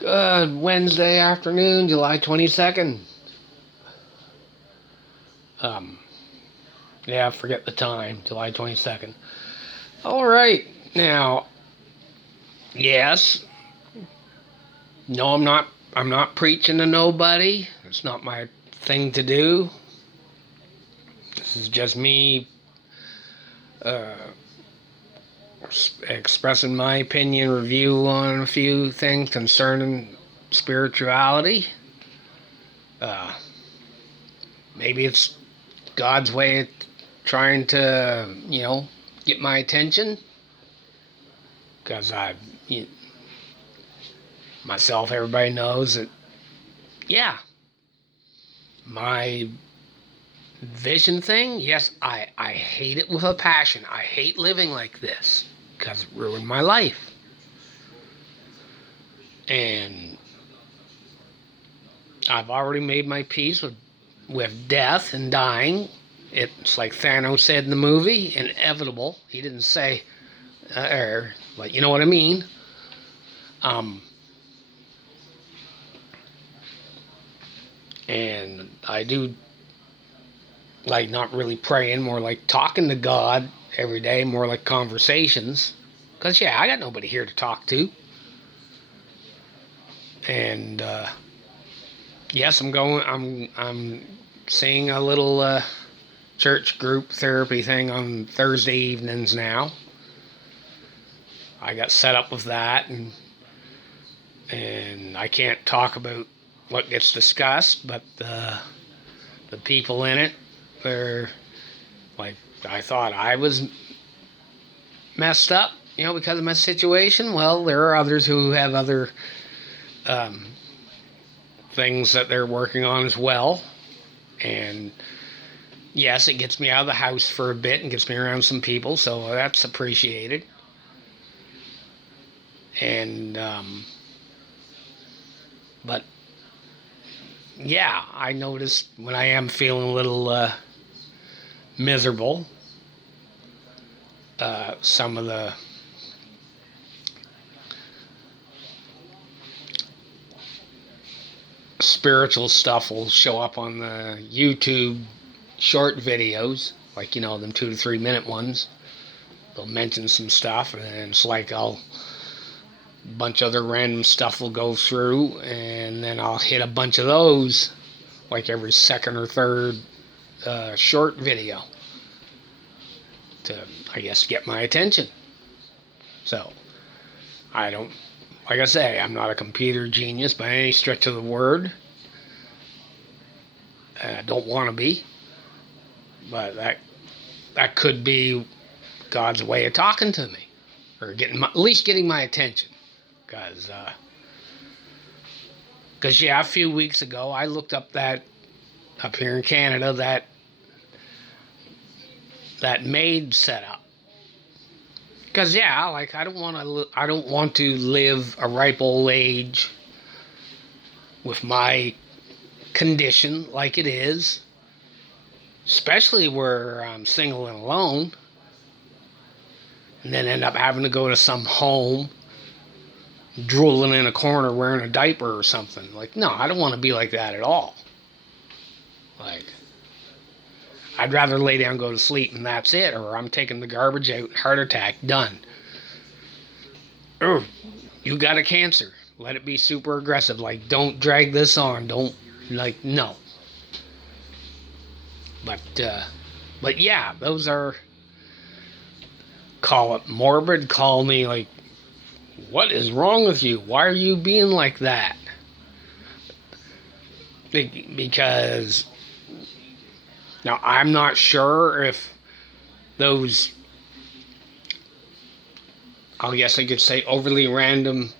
Good Wednesday afternoon, July 22nd. Um, yeah, forget the time, July 22nd. All right, now, yes, no, I'm not preaching to nobody. It's not my thing to do. This is just me uh, expressing my opinion, review on a few things concerning spirituality. Uh, Maybe it's God's way of trying to, get my attention. Because myself, everybody knows that, yeah, my vision thing, yes, I hate it with a passion. I hate living like this because it ruined my life. And I've already made my peace with death and dying. It's like Thanos said in the movie, inevitable. He didn't say, but you know what I mean. And I do like not really praying, more like talking to God every day, more like conversations. Because, yeah, I got nobody here to talk to. And, yes, I'm seeing a little church group therapy thing on Thursday evenings now. I got set up with that, and I can't talk about what gets discussed, but the people in it, they're like, I thought I was messed up, because of my situation. Well, there are others who have other things that they're working on as well. And yes, it gets me out of the house for a bit and gets me around some people, so that's appreciated. And, but yeah, I noticed when I am feeling a little miserable, some of the spiritual stuff will show up on the YouTube short videos, like, them 2 to 3 minute ones. They'll mention some stuff, and it's like a bunch of other random stuff will go through, and then I'll hit a bunch of those, like every second or third short video, to, I guess, get my attention. So, I don't, like I say, I'm not a computer genius by any stretch of the word. I don't want to be, but that could be God's way of talking to me, or at least getting my attention. Because yeah, a few weeks ago I looked up up here in Canada, that maid setup. Because yeah, like I don't want to live a ripe old age with my condition like it is, especially where I'm single and alone, and then end up having to go to some home drooling in a corner wearing a diaper or something. Like, no, I don't want to be like that at all. Like, I'd rather lay down and go to sleep and that's it, or I'm taking the garbage out, heart attack, done. Oh, you got a cancer. Let it be super aggressive. Like, don't drag this on. Don't, like, no. But yeah, those are, call it morbid, call me like, what is wrong with you? Why are you being like that? Because now I'm not sure if those, I guess I could say, overly random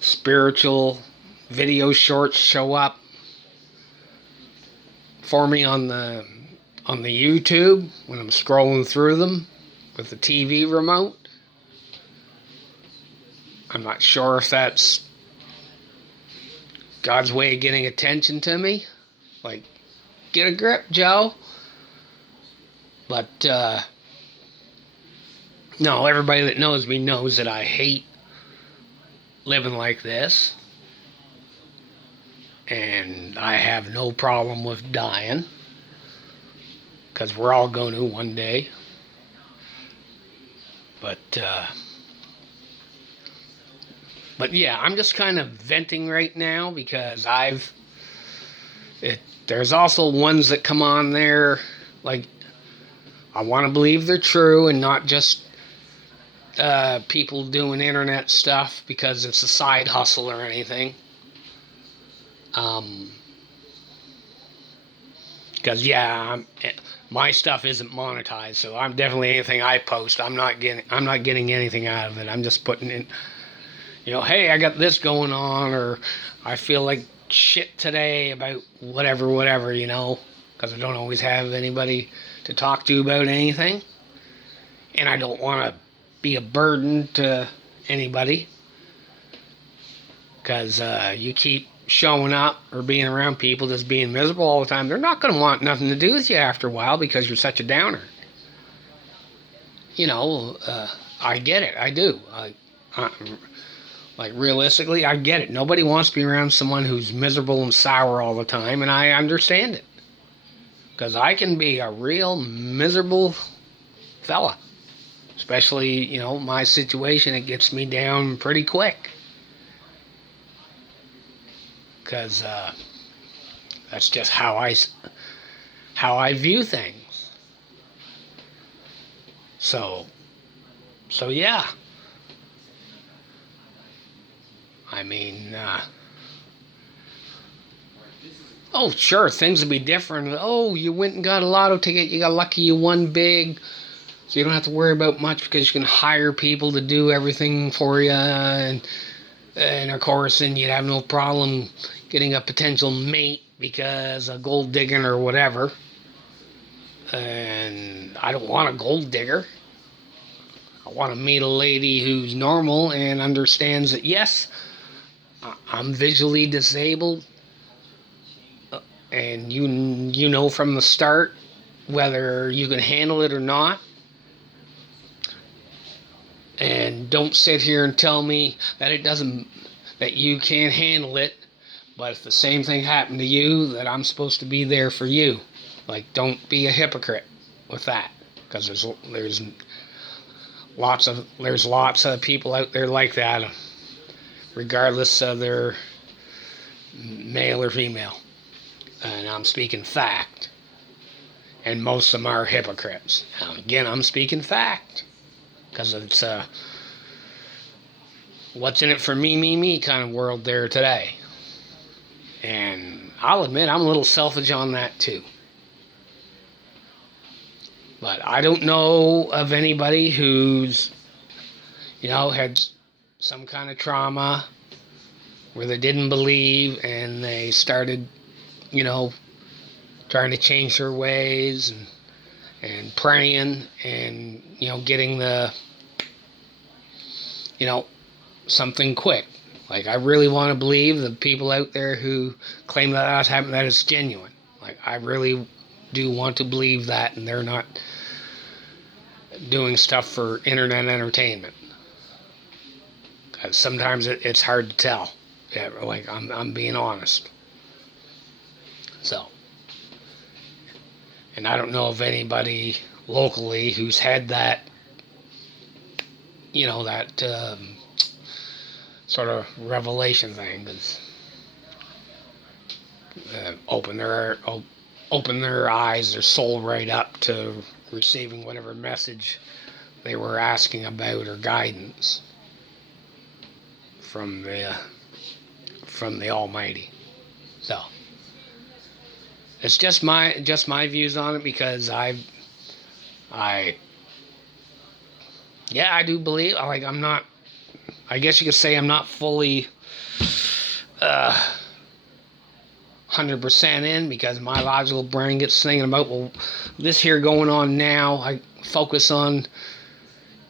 spiritual video shorts show up for me on the YouTube when I'm scrolling through them with the TV remote. I'm not sure if that's God's way of getting attention to me. Like, get a grip, Joe. But, no, everybody that knows me knows that I hate living like this. and I have no problem with dying, because we're all going to one day. But yeah, I'm just kind of venting right now because there's also ones that come on there, like, I want to believe they're true and not just people doing internet stuff because it's a side hustle or anything. Because my stuff isn't monetized, so I'm definitely anything I post, I'm not getting anything out of it. I'm just putting in, hey, I got this going on, or I feel like shit today about whatever, because I don't always have anybody to talk to about anything, and I don't want to be a burden to anybody, because you keep showing up or being around people just being miserable all the time, they're not going to want nothing to do with you after a while because you're such a downer. I get it. I do. Like, realistically, I get it. Nobody wants to be around someone who's miserable and sour all the time, and I understand it. Because I can be a real miserable fella. Especially, my situation, it gets me down pretty quick. Because that's just how I view things. So yeah. I mean, oh, sure, things would be different. Oh, you went and got a lotto ticket, you got lucky, you won big, so you don't have to worry about much because you can hire people to do everything for you, and of course, then you'd have no problem getting a potential mate because of gold digging or whatever. And I don't want a gold digger. I want to meet a lady who's normal and understands that, yes, I'm visually disabled, and you know from the start whether you can handle it or not. And don't sit here and tell me that you can't handle it, but if the same thing happened to you, that I'm supposed to be there for you. Like, don't be a hypocrite with that, because there's lots of people out there like that, regardless of their male or female. And I'm speaking fact. And most of them are hypocrites. Now, again, I'm speaking fact, because it's what's in it for me kind of world there today. And I'll admit I'm a little selfish on that too. But I don't know of anybody who's, had some kind of trauma where they didn't believe and they started, trying to change their ways and praying and, getting the, something quick. Like, I really want to believe the people out there who claim that's happened, that it's genuine. Like, I really do want to believe that, and they're not doing stuff for internet entertainment. 'Cause sometimes it's hard to tell. Yeah, like, I'm being honest. So, and I don't know of anybody locally who's had that, that sort of revelation thing, because open their eyes, their soul right up to receiving whatever message they were asking about, or guidance from the Almighty. So it's just my views on it, because I do believe, like, I'm not, I guess you could say I'm not fully 100% in, because my logical brain gets thinking about, well, this here going on now, I focus on,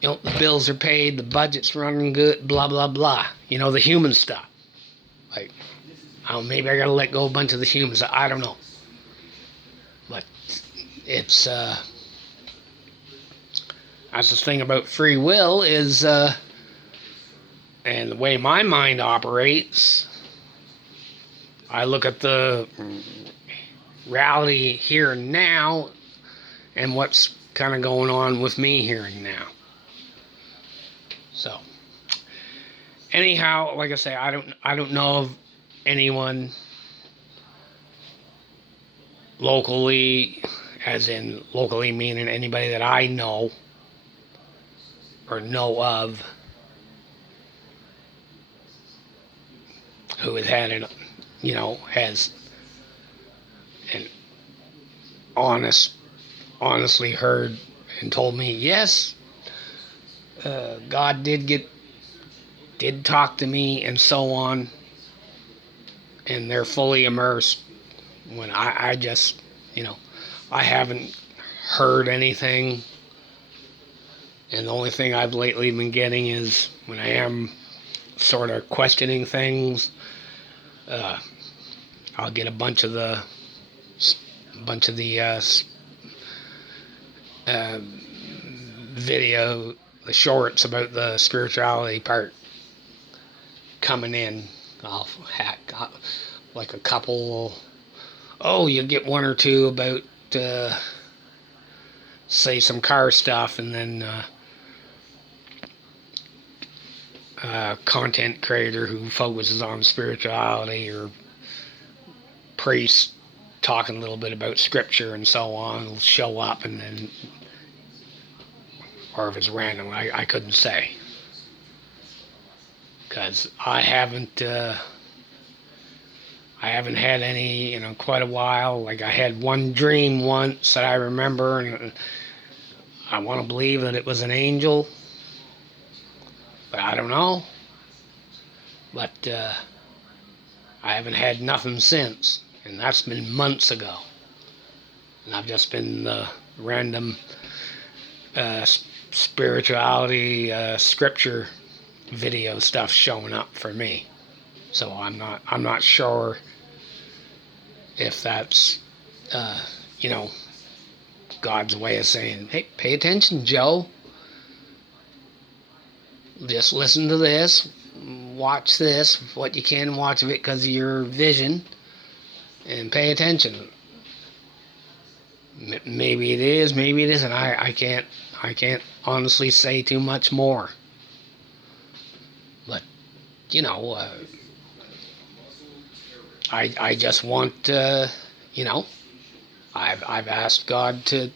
the bills are paid, the budget's running good, blah, blah, blah. The human stuff. Like, maybe I gotta let go of a bunch of the humans. I don't know. But it's, that's the thing about free will is, and the way my mind operates I look at the reality here and now and what's kind of going on with me here and now. So, anyhow, like I say, I don't know of anyone locally, as in locally meaning anybody that I know or know of, who has had an, has an honestly heard and told me, yes, God did talk to me and so on, and they're fully immersed. When I just, I haven't heard anything, and the only thing I've lately been getting is when I am sort of questioning things, I'll get a bunch of the video, the shorts about the spirituality part coming in. I'll hack like a couple. Oh, you get one or two about say some car stuff, and then content creator who focuses on spirituality, or priest talking a little bit about scripture and so on will show up, and then, or if it's random, I couldn't say, because I haven't had any in quite a while. Like, I had one dream once that I remember, and I want to believe that it was an angel, but I don't know. But I haven't had nothing since, and that's been months ago. And I've just been the random spirituality scripture video stuff showing up for me. So I'm not sure if that's God's way of saying, hey, pay attention, Joe. Just listen to this, watch this, what you can watch of it because of your vision, and pay attention. Maybe it is, maybe it isn't. I can't honestly say too much more. But I just want I've asked God to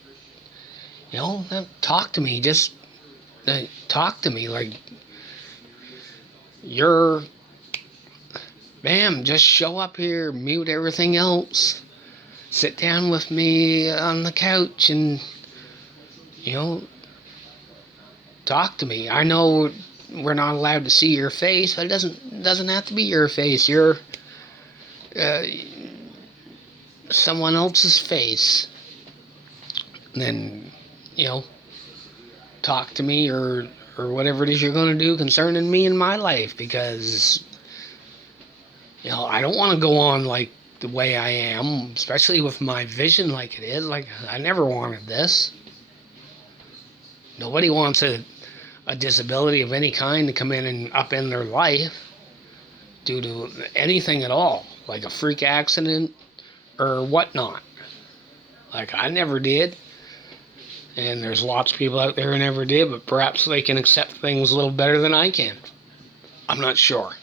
talk to me. Just talk to me, like, you're bam, just show up here, mute everything else, sit down with me on the couch, and talk to me. I know we're not allowed to see your face, but it doesn't have to be your face. You're someone else's face. And then talk to me, or whatever it is you're going to do concerning me and my life, because I don't want to go on like the way I am, especially with my vision like it is. Like, I never wanted this. Nobody wants a disability of any kind to come in and upend their life due to anything at all, like a freak accident or whatnot. Like, I never did. And there's lots of people out there who never did, but perhaps they can accept things a little better than I can. I'm not sure.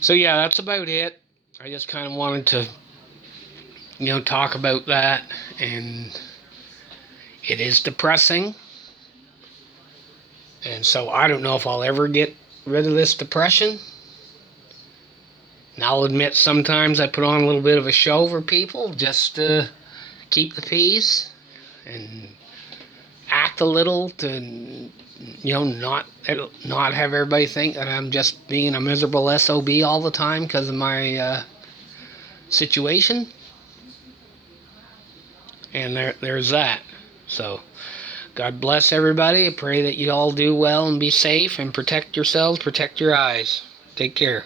So yeah, that's about it. I just kind of wanted to, talk about that. And it is depressing. And so I don't know if I'll ever get rid of this depression. And I'll admit sometimes I put on a little bit of a show for people just to keep the peace and act a little to, not have everybody think that I'm just being a miserable SOB all the time because of my situation. And there's that. So, God bless everybody. I pray that you all do well and be safe and protect yourselves, protect your eyes. Take care.